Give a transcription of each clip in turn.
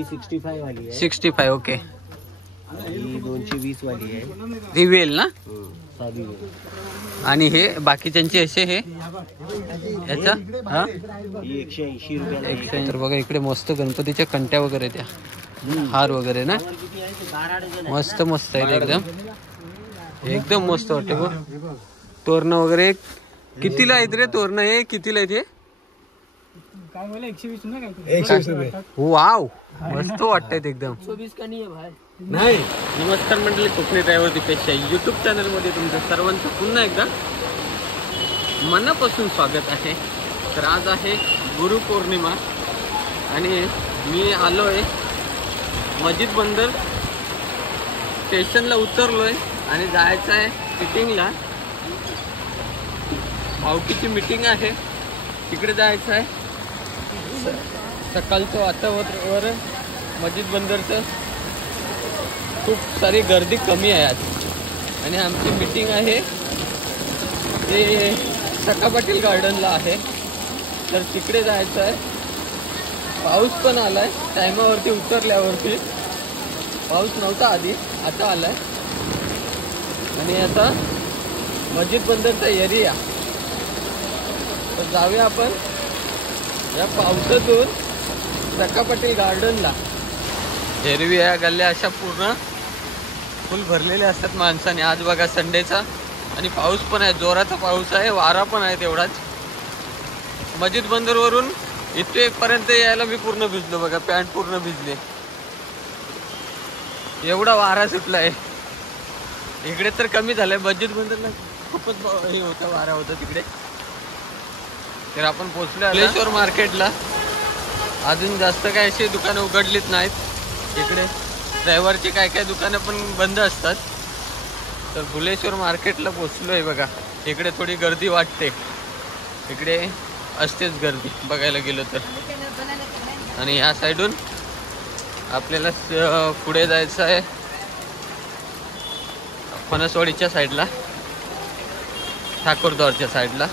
65 वाली आहे. 65 ओके. ही 220 वाली आहे. ही वेल ना. साधी वेल. आणि हे बाकीच्यांचे असे हे याचा हा ही 180 रुपयाला आहे. तर बघा इकडे मस्त गणपतीच्या कंट्या वगैरे त्या हार वगैरे ना मस्त मस्त आहेत एकदम एकदम मस्त वाटते बघ. तोरण वगैरे कितीला आहेत रे तोरण हे कितीला आहेत हे. काय बोला 120 ना काय 120 रुपये. वाव मस्त वाटतायत एकदम. 24 का नाही आहे भाई. नाही. नमस्कार मंडळी, Konkani driver Deepesh YouTube channel मध्ये तुमचं सर्वांचं पुन्हा एकदा मनापासून स्वागत आहे. तर आज आहे गुरुपौर्णिमा आणि मी आलोय मस्जिद बंदर स्टेशनला उतरलोय आणि जायचं आहे मीटिंगला. पावकीची मीटिंग आहे तिकडे जायचं आहे. सकाळचं वातावरण मस्जिद बंदरचं खूप सारी गर्दी कमी आहे आज आणि आमची मीटिंग आहे ते सखा पाटील गार्डनला आहे. तर तिकडे जायचं आहे. पाऊस पण आलाय टायमावरती उतरल्यावरती. पाऊस नव्हता आधी आता आलाय आणि आता मस्जिद बंदरचा एरिया. तर जाऊया आपण या पावसातून सखा पाटील गार्डनला. एरव्या गल्ल्या अशा पूर्ण फुल भरलेल्या असतात माणसाने. आज बघा संडेचा आणि पाऊस पण आहे, जोराचा पाऊस आहे, वारा पण आहे तेवढाच. मस्जिद बंदरवरून इथे पर्यंत यायला मी पूर्ण भिजलो बघा, पॅन्ट पूर्ण भिजले, एवढा वारा सुटलाय. इकडे तर कमी झालाय, मस्जिद बंदरला खूपच हे होता, वारा होता तिकडे. तर आपण पोहोचलो भुलेश्वर मार्केटला. अजून जास्त काय अशी दुकानं उघडलीच नाहीत इकडे. रविवारची काय काय दुकानं पण बंद असतात. तर भुलेश्वर मार्केटला पोहोचलोय बघा. इकडे थोडी गर्दी वाटते, इकडे असतेच गर्दी बघायला गेलो तर. आणि या साईडून आपल्याला पुढे जायचं आहे फणसवाडीच्या साईडला, ठाकूरद्वारच्या साईडला.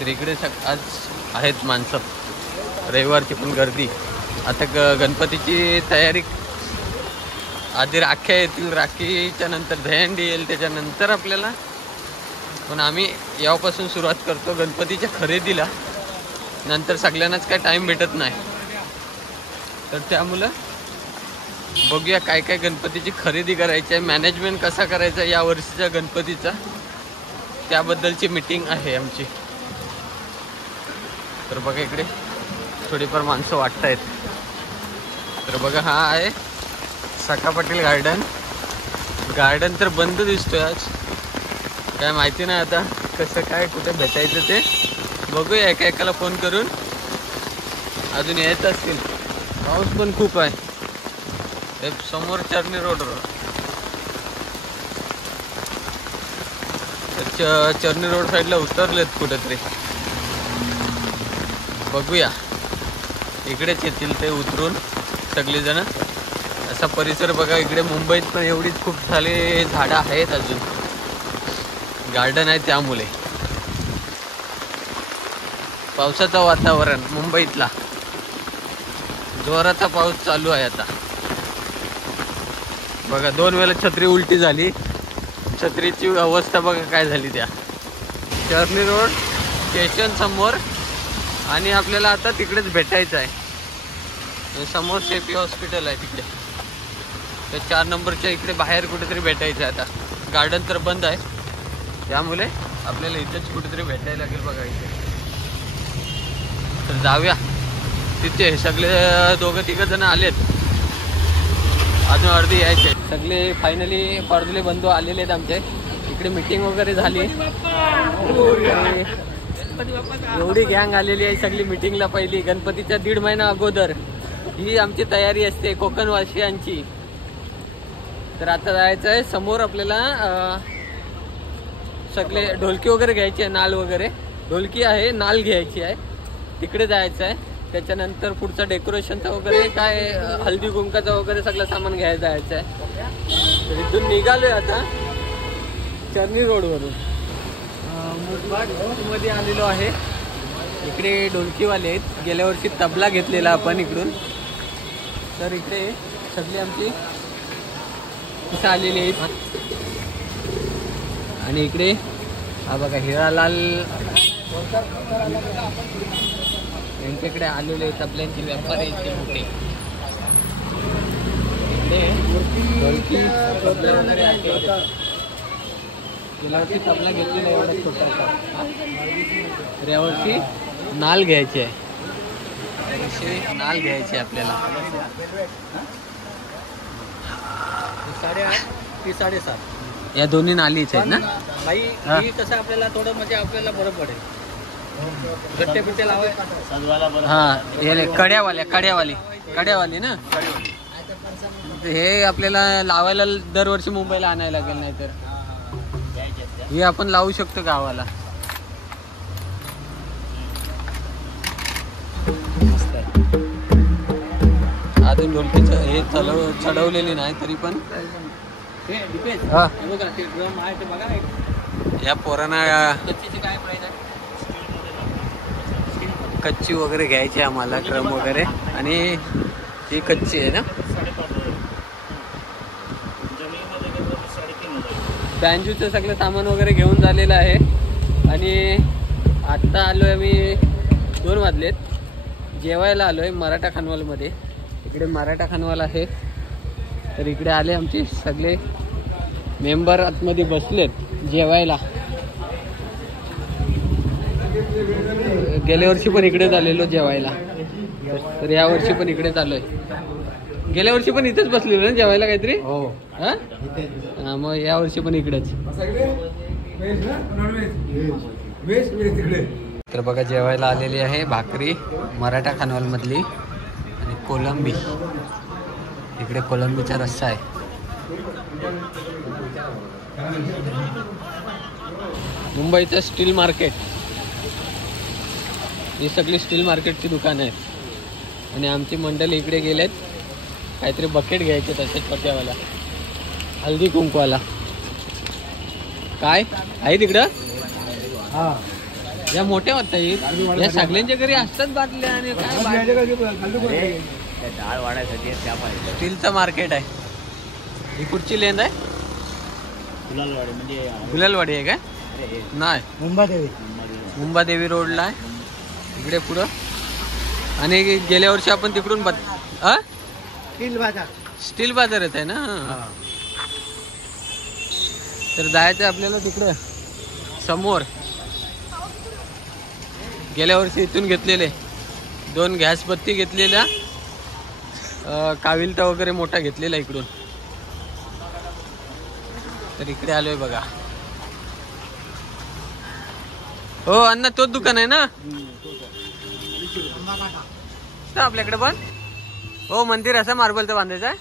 तर इकडे आज आहेत माणसं, रविवारची पण गर्दी. आता गणपतीची तयारी, आधी राख्या येतील, राखीच्या नंतर दहीहंडी येईल, त्याच्यानंतर आपल्याला. पण आम्ही यापासून सुरुवात करतो गणपतीच्या खरेदीला, नंतर सगळ्यांनाच काय टाईम भेटत नाही. तर त्यामुळं बघूया काय काय गणपतीची खरेदी करायची आहे, मॅनेजमेंट कसा करायचा या वर्षीच्या गणपतीचा, त्याबद्दलची मीटिंग आहे आमची. तर बघा इकडे थोडीफार माणसं वाटत आहेत. तर बघा हा आहे सखा पाटील गार्डन. गार्डन तर बंद दिसतोय आज, काय माहिती नाही आता कसं काय कुठे भेटायचं ते. बघूया एका एकाला फोन करून, अजून येत असतील. पाऊस पण खूप आहे. समोर चर्नी रोडवर, चर्नी रोड साईडला उतरलेत कुठेतरी. बघूया इकडेच येतील ते उतरून सगळेजण. असा परिसर बघा इकडे. मुंबईत पण एवढीच खूप सारे झाडं आहेत, अजून गार्डन आहे, त्यामुळे पावसाचं वातावरण मुंबईतला. जोराचा पाऊस चालू आहे आता बघा. 2 वेळा छत्री उलटी झाली, छत्रीची अवस्था बघा काय झाली. त्या चर्नी रोड स्टेशन समोर आणि आपल्याला आता तिकडेच भेटायचं आहे. समोर सेपी हॉस्पिटल आहे तिकडे, तर 4 नंबरच्या इकडे बाहेर कुठेतरी भेटायचं आहे. आता गार्डन तर बंद आहे, त्यामुळे आपल्याला इथेच कुठेतरी भेटायला लागेल बघा इथे. तर जाऊया तिथे. सगळे 2-3 जण आलेत, अजून अर्धी यायचे. सगळे फायनली पारदुले बंधू आलेले आहेत आमचे. इकडे मीटिंग वगैरे झाली, एवढी गँग आलेली आहे सगळी मीटिंगला. पहिली गणपतीच्या 1.5 महिना अगोदर ही आमची तयारी असते कोकणवासियांची. तर आता जायचं आहे समोर आपल्याला. सगळे ढोलकी वगैरे घ्यायची आहे, नाल वगैरे. ढोलकी आहे, नाल घ्यायची आहे, तिकडे जायचं आहे. त्याच्यानंतर पुढचा डेकोरेशनचा वगैरे काय हळदी कुंकाचा वगैरे सगळं सामान घ्यायला जायचं आहे. तर इथून निघालोय आता चर्नी रोडवरून. मुरबाड मध्ये आलेलो आहे. इकडे ढोलकीवाले आहेत. गेल्या वर्षी तबला घेतलेला आपण इकडून. तर इकडे सगळी आमची इथं आलेली आहेत आणि इकडे हा बघा हिरालाल यांच्याकडे आलेले आहेत तबल्यांचे व्यापारी इतके मोठे. इकडे ढोलकी तबला वगैरे आहे. यावरती तबला घेतलेला एवढा छोटासा. तर यावरती नाल घ्यायचे आहे. नाल घ्यायचे आपल्याला. 8.5 ती 7.5. या दोन्ही नालीच आहेत ना. बाई ही कसं आपल्याला थोडं म्हणजे आपल्याला बरं पडेल. गट्टे बिट्टे लावायला हा हे कड्यावाली ना. हे आपल्याला लावायला दरवर्षी मुंबईला आणायला लागेल, नाही तर हे आपण लावू शकतो गावाला. अजून ढोलकीचं हे चढवलेली नाही तरी पण या पोरांना कच्ची वगैरे घ्यायची आम्हाला, ड्रम वगैरे. आणि ही कच्ची आहे ना. बँजूचं सगळं सामान वगैरे घेऊन झालेलं आहे आणि आत्ता आलोय आम्ही 2 वाजलेत. जेवायला आलोय मराठा खानवालमध्ये. इकडे मराठा खानवाल आहे. तर इकडे आले आमचे सगळे मेंबर आतमध्ये बसलेत जेवायला. गेल्या वर्षी पण इकडेच आलेलो जेवायला, तर या वर्षी पण इकडेच आलोय. गेल्या वर्षी पण इथेच बसलेलो ना जेवायला काहीतरी. हो हा, मग या वर्षी पण इकडेच. तर बघा जेवायला आलेली आहे भाकरी मराठा खानवाल मधली आणि कोलंबी. इकडे कोलंबीचा रस्सा आहे. मुंबईचं स्टील मार्केट. ही सगळी स्टील मार्केटची दुकानं आहेत आणि आमची मंडळी इकडे गेलेत. काहीतरी बकेट घ्यायचे तसे छोट्यावाला हल्दी कुंकवाला. काय आहे तिकडं? हा या मोठ्या वाटतात. या सगळ्यांच्या घरी असतात बाटल्या आणि काय डाळ वाढायसाठी स्टीलचं मार्केट आहे. ही कुठची लेंद आहे? गुलालवाडी. म्हणजे गुलालवाडी आहे काय? नाही, मुंबादेवी रोडला आहे इकडे पुढं. आणि गेल्या वर्षी आपण तिकडून स्टील बाजार येत आहे ना. तर जायचं आपल्याला तिकडे समोर. गेल्या वर्षी इथून घेतलेले 2 गॅस बत्ती घेतलेल्या, काविलता वगैरे मोठा घेतलेला इकडून. तर इकडे आलोय बघा. हो अण्णा, तोच दुकान आहे ना आपल्याकडे पण. हो मंदिर असं मार्बलचं बांधायचं आहे.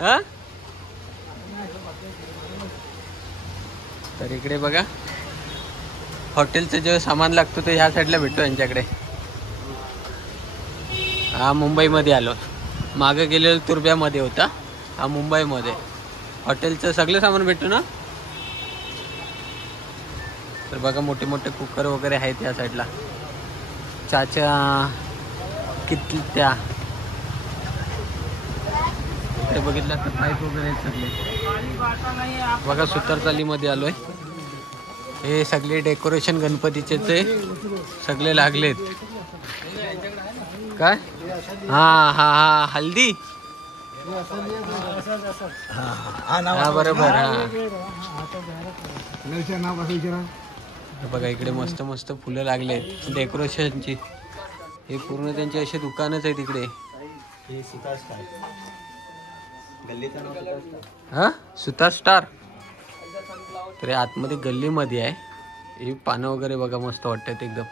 हा, तर इकडे बघा हॉटेलचं जे सामान लागतो ते ह्या साईडला भेटतो यांच्याकडे. हा मुंबईमध्ये आलो. मागे गेलेलो तुर्ब्यामध्ये होता, हा मुंबईमध्ये. हॉटेलचं सगळं सामान भेटतो ना. तर बघा मोठे मोठे कुकर वगैरे आहेत या साईडला. चाच्या कितल्या इकडे बघितलं तर पाईप वगैरे आहेत सगळे. बघा सुतारचालीमध्ये आलोय. हे सगळे डेकोरेशन गणपतीचे ते सगळे लागलेत. काय? हा हा हा हल्दी. हा बरोबर. हा बघा इकडे मस्त मस्त फुलं लागलेत डेकोरेशनची. हे पूर्ण त्यांची अशी दुकानच आहे तिकडे. हा सुतार स्टार. तर आतमध्ये गल्लीमध्ये आहे. ही पानं वगैरे बघा मस्त वाटतात एकदम.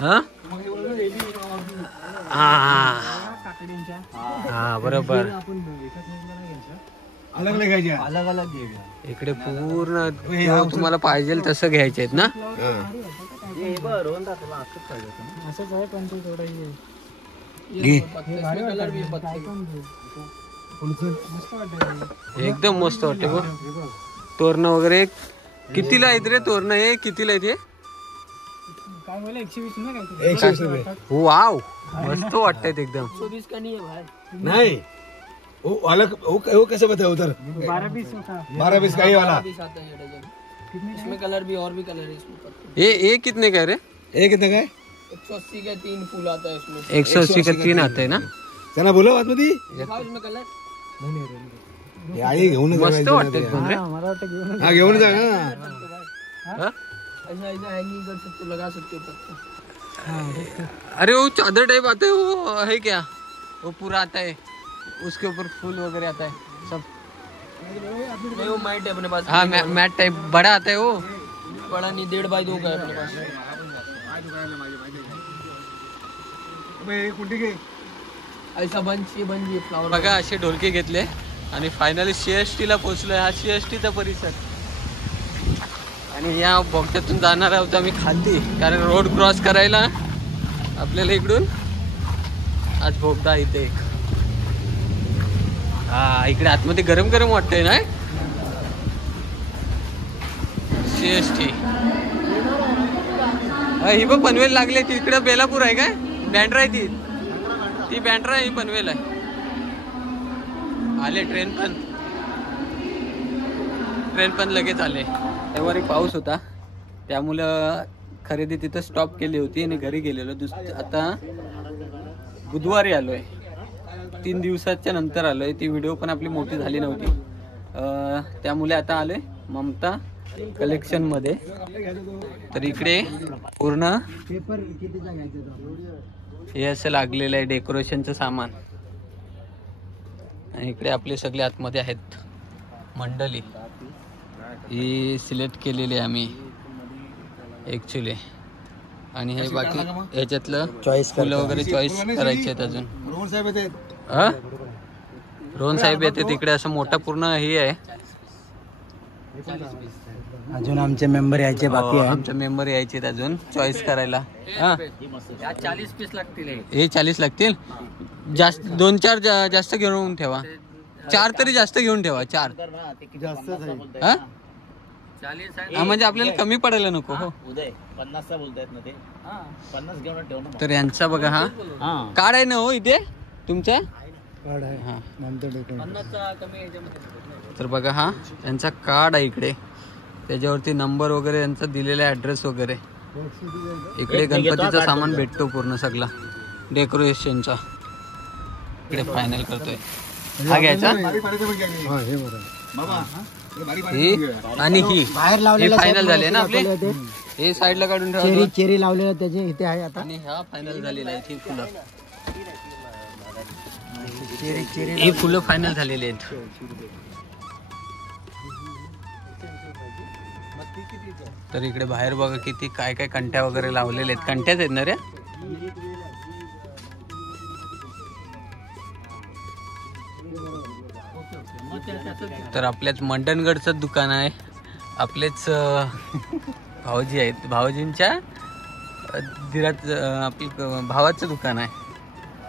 हा हा बरोबर. अलग अलग इकडे पूर्ण तुम्हाला पाहिजे तसं घ्यायचे आहेत ना. असंच आहे पण ते थोडं एकदम मस्त वाटते बघ. तोरण वगैरे कितीला आहेत रे? तोरण हे कितीला आहेत? हे काय बोला 120 ना काय 120 रुपये वाव मस्त वाटतंय एकदम 120 का नहीं है भाई? नहीं वो अलग वो कैसे बताए उधर 12 पीस होता 12 बीस का ही वाला 20 आता है ये डजन। इसमें कलर भी और भी कलर है इसमें। ये कितने का है रे? एक कितने का है 180 के 3 फूल आता है इसमें। 180 का 3 आते हैं ना. त्यांना बोलव आतमध्ये दिखाओ इसमें कलर। हे आई घेऊन जा मस्त वाटतंय पण रे. मला वाटतं घेऊन हा घेऊन जा ना हा? ऐसा ऐसा हैंगिंग कर सकते हो, लगा सकते हो पत्ता। अरे वो चादर टाइप आता है वो है क्या? वो पूरा आता है उसके ऊपर फूल वगैरह आता है सब. नहीं वो माइट है अपने पास। हाँ मैट टाइप बड़ा आता है वो. बड़ा नहीं 1.5 बाई 2 का है अपने पास। ऐसा बंच ये बंच ये फ्लावर। बघा असे ढोलके घेतले आणि फायनली CST ला पोहोचलोय. हा CST चा परिसर आणि या बोगद्यातून जाणार आहोत आम्ही खाली, कारण रोड क्रॉस करायला आपल्याला इकडून आज बोगदा इथे एक. हा इकडे आतमध्ये गरम गरम वाटतंय ना. CST ही बघ पनवेल लागले. तिकडे बेलापूर आहे काय? बँड्रा आहे ती बँड्रा ही पनवेल आहे. आले ट्रेन पण लगेच आले. त्यावर एक पाऊस होता त्यामुळं खरेदी तिथं स्टॉप केली होती आणि घरी गेलेलो. आता बुधवारी आलोय, 3 दिवसाच्या नंतर आलोय. ती व्हिडिओ पण आपली मोठी झाली नव्हती, त्यामुळे आता आलोय ममता कलेक्शन मध्ये. तर इकडे पूर्ण हे असं लागलेलं आहे डेकोरेशनचं सामान. आणि इकडे आपले सगळे आतमध्ये आहेत मंडळी. ही सिलेक्ट केलेली आहे आम्ही ॲक्च्युली. आणि हे बाकी ह्याच्यातलं फुलं वगैरे चॉईस करायचे आहेत अजून. हा रोहन साहेब येते तिकडे. असं मोठा पूर्ण हे आहे. अजून आमचे मेंबर यायचे बाकी आहेत. आमचे मेंबर यायचे अजून चॉईस करायला. हा 40 पीस लागतील हे. हे 40 लागतील. जास्त 2-4 जास्त घेऊन ठेवा. 4 तरी जास्त घेऊन ठेवा. 4 हा 40 आहे. हा म्हणजे आपल्याला कमी पडायला नको. हो उदय 50चा बोलतायत ना ते. 50 घेऊन ठेव ना. तर यांचा बघा हा कार्ड आहे ना हो इथे तुमच्या. हा 50चा कमी याच्यामध्ये. तर बघा हा यांचा कार्ड आहे इकडे. त्याच्यावरती नंबर वगैरे यांचा दिलेला ॲड्रेस वगैरे. इकडे गणपतीचा सामान भेटतो पूर्ण सगळा डेकोरेशनचा. इकडे फायनल करतोय. हा घ्यायचा ही आणि ही बाहेर हे लावलेला फायनल झाले ना आपले. हे साईडला काढून ठेवा. चेरी लावलेला त्याचे इथे आहे आता. आणि हा फायनल झालेला आहे. ही फुलं चेरी ही फुलं फायनल झालेली आहेत. तर इकडे बाहेर बघा किती काय काय कंट्या वगैरे लावलेले आहेत. कंट्याच आहेत ना रे. तर आपल्याच मंडणगडचं दुकान आहे. आपलेच भाऊजी आहेत. भाऊजींच्या धीरात आपलं भावाचं दुकान आहे.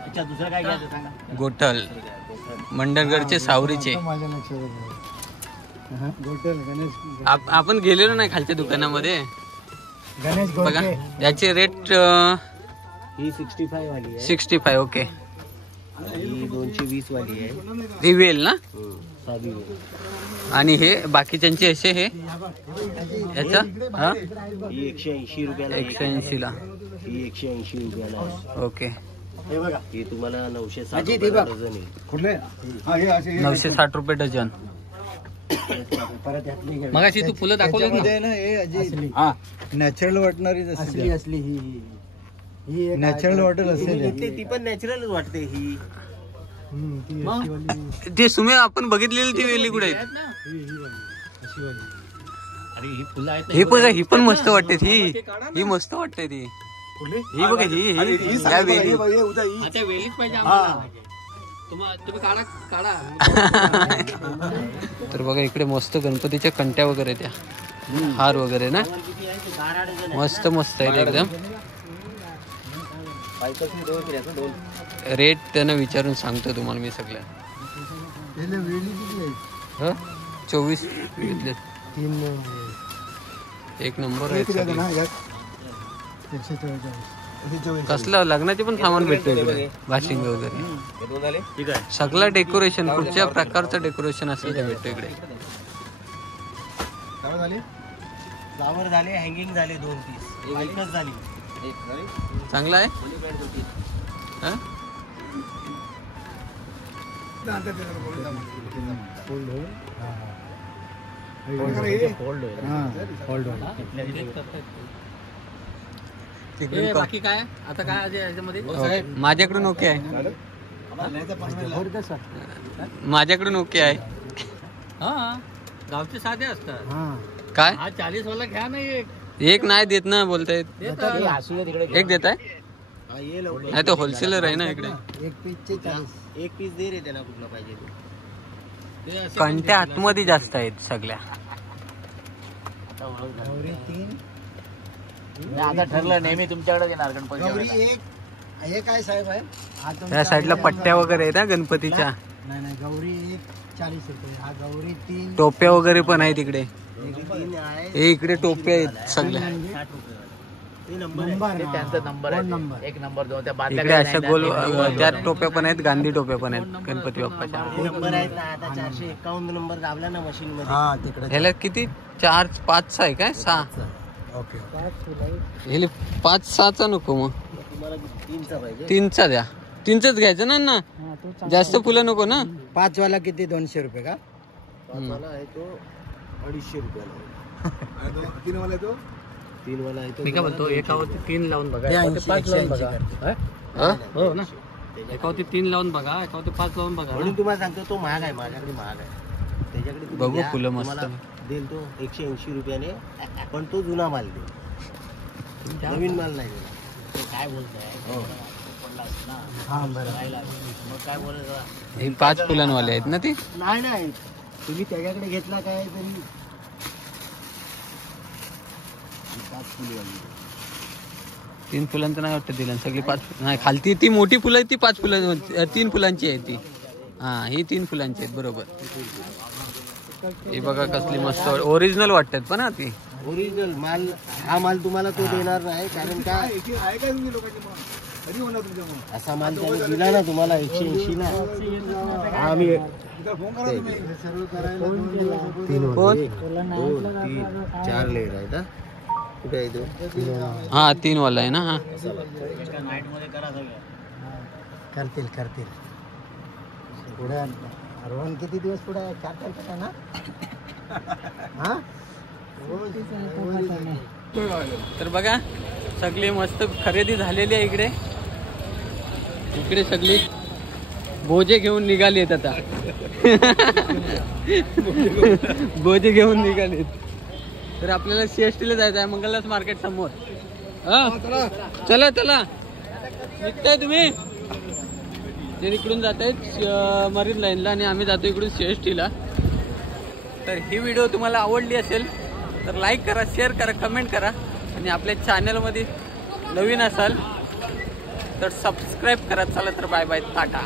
अच्छा दुसरं काय घ्यायचं सांगा. गोठल मंडणगडचे सावरीचे. आपण गेलेलो नाही खालच्या दुकानामध्ये. गणेश बघा याचे रेट ही 65 वाली आहे. 65. ओके. ही 220 वाली आहे. ही वेल ना. साधी वेल. आणि हे बाकीच्यांचे असे हे याचा हा ही 180 रुपयाला आहे. 180 ला. ही 180 रुपयाला आहे. ओके. ही तुम्हाला 960 रुपयाला डझन आहे. कुठले 960 रुपये डझन. मगाशी तू फुलं दाखवली ना. नॅचरल वाटणारी असली असली ही नॅचरल वाटेल असेल. ती पण नॅचरलच वाटते ही. ते सुमे आपण बघितलेली ती वेली कुठे आहेत. अरे ही फुलं आहेत ही बघा ही पण मस्त वाटते. ही मस्त वाटते ती. ही बघा ही या वेली. आता वेलीच पाहिजे आम्हाला. तुम्ही काढा. तर बघा इकडे मस्त गणपतीच्या कंट्या वगैरे त्या हार वगैरे ना मस्त मस्त आहेत एकदम. रेट त्यांना विचारून सांगतो तुम्हाला मी सगळ्या. 24 घेतले. 1 नंबर आहे. कसलं लग्नाचे पण सामान भेटतो इकडे, बाशिंग वगैरे ठीक आहे. सगळं डेकोरेशन, कुठच्या प्रकारचं डेकोरेशन असेल ते भेटतो इकडे. फ्लावर झाले, हँगिंग झाले 2 पीस, लाईटच झाली. चांगला आहे. हा? हे बाकी काय आता काय आहे याच्यामध्ये? माझ्याकडून ओके आहे, माझ्याकडून ओके आहे. हा गावचे साधे असतात. काय हा 40 वाला घ्या ना एक. एक नाही देत ना, बोलतायत तिकडे एक देत आहे. नाही तो होलसेलर आहे ना इकडे. एक पीस दे रे त्याला, कुठला पाहिजे तो. ते असे कंट्या आतमध्ये जास्त आहेत सगळ्या. गौरी 3, आता ठरलं नेहमी तुमच्याकडे येणार गणपती. गौरी 1. हे काय साहेब आहे? हा तुमचा त्या साईडला पट्ट्या वगैरे आहेत ना गणपतीच्या. नाही गौरी 1 40 रुपये. हा गौरी 3 टोप्या वगैरे पण आहे तिकडे. 3 आहे. हे इकडे टोप्या आहेत सगळ्या. नंबर त्यांचा नंबर आहे, नंबर. 1 नंबर 2 त्या बादल्या इकडे अशा गोल त्या टोप्या पण आहेत, गांधी टोप्या पण आहेत गणपती बाप्पाच्या. नंबर आहेत ना. आता 451 नंबर दाबला ना मशीन मध्ये. हा तिकडे ह्याला किती 4 5 आहे काय 6? ओके. ह्याला 5 6चा नको, मग तुम्हाला 3चा पाहिजे? 3चा द्या. 3चाच घ्यायचं ना, जास्त फुलं नको ना. 5 वाला किती? 200 रुपये का? 5 वाला आहे तो 250 रुपयाला. 3 वाला तो 3 वाला आहे तो. मी काय बोलतो, एकावरती 3 लावून बघा, ते एकावरती 5 लावून 80 बघा. हा? हो ना, एकावरती 3 लावून बघा, एकावरती 5 लावून बघा. म्हणून तुम्हाला सांगतो तो महाग आहे, माझ्याकडे महाग आहे. त्याच्याकडे तुम्ही बघू द्या, फुलं मस्त. तुम्हाला देईल तो 180 रुपयाने, पण तो जुना माल देईल, नवीन माल नाही देणार. काय बोलताय? हा बरं. मग काय बोलायचं? हे 5 फुलांवाले आहेत ना ती. नाही तुम्ही त्याच्याकडे घेतला काय तरी 5 फुलवाली. 3 फुलांचं नाही वाटतं दिलं, सगळी 5 नाही. खालती ती मोठी फुलं आहेत ती 5 फुलं 3 फुलांची आहे ती. हा ही 3 फुलांची आहेत बरोबर. ही बघा कसली मस्त ओरिजिनल वाटतात पण हा ती. ओरिजिनल माल. हा माल तुम्हाला तो देणार नाही, कारण का आहे काय तुम्ही लोकांची मग कधी होणार तुमच्या मग असा माल त्याने दिला ना तुम्हाला 180 ला. हा मी फोन करा तुम्ही. सर्व करायला 3 कोण? 2 3 4 लेअर आहेत. हा कुठे आहे तो? हा 3 वाला आहे ना. हा करतील पुढे. रोहन किती दिवस पुढे आहे? 4 तारखेला ना. हा तर बघा सगळी मस्त खरेदी झालेली आहे इकडे. इकडे सगळी बोजे घेऊन निघाली आहेत आता. बोजे घेऊन निघालेत. तर आपल्याला CST ला जायचं आहे, मंगलदास मार्केट समोर. हा चला निघताय तुम्ही? ते इकडून जात आहेत मरीन लाईनला आणि आम्ही जातो इकडून CST ला. तर ही व्हिडिओ तुम्हाला आवडली असेल तर लाईक करा, शेअर करा, कमेंट करा. आणि आपल्या चॅनलमध्ये नवीन असाल तर सबस्क्राईब करा. चला तर बाय बाय, टाटा.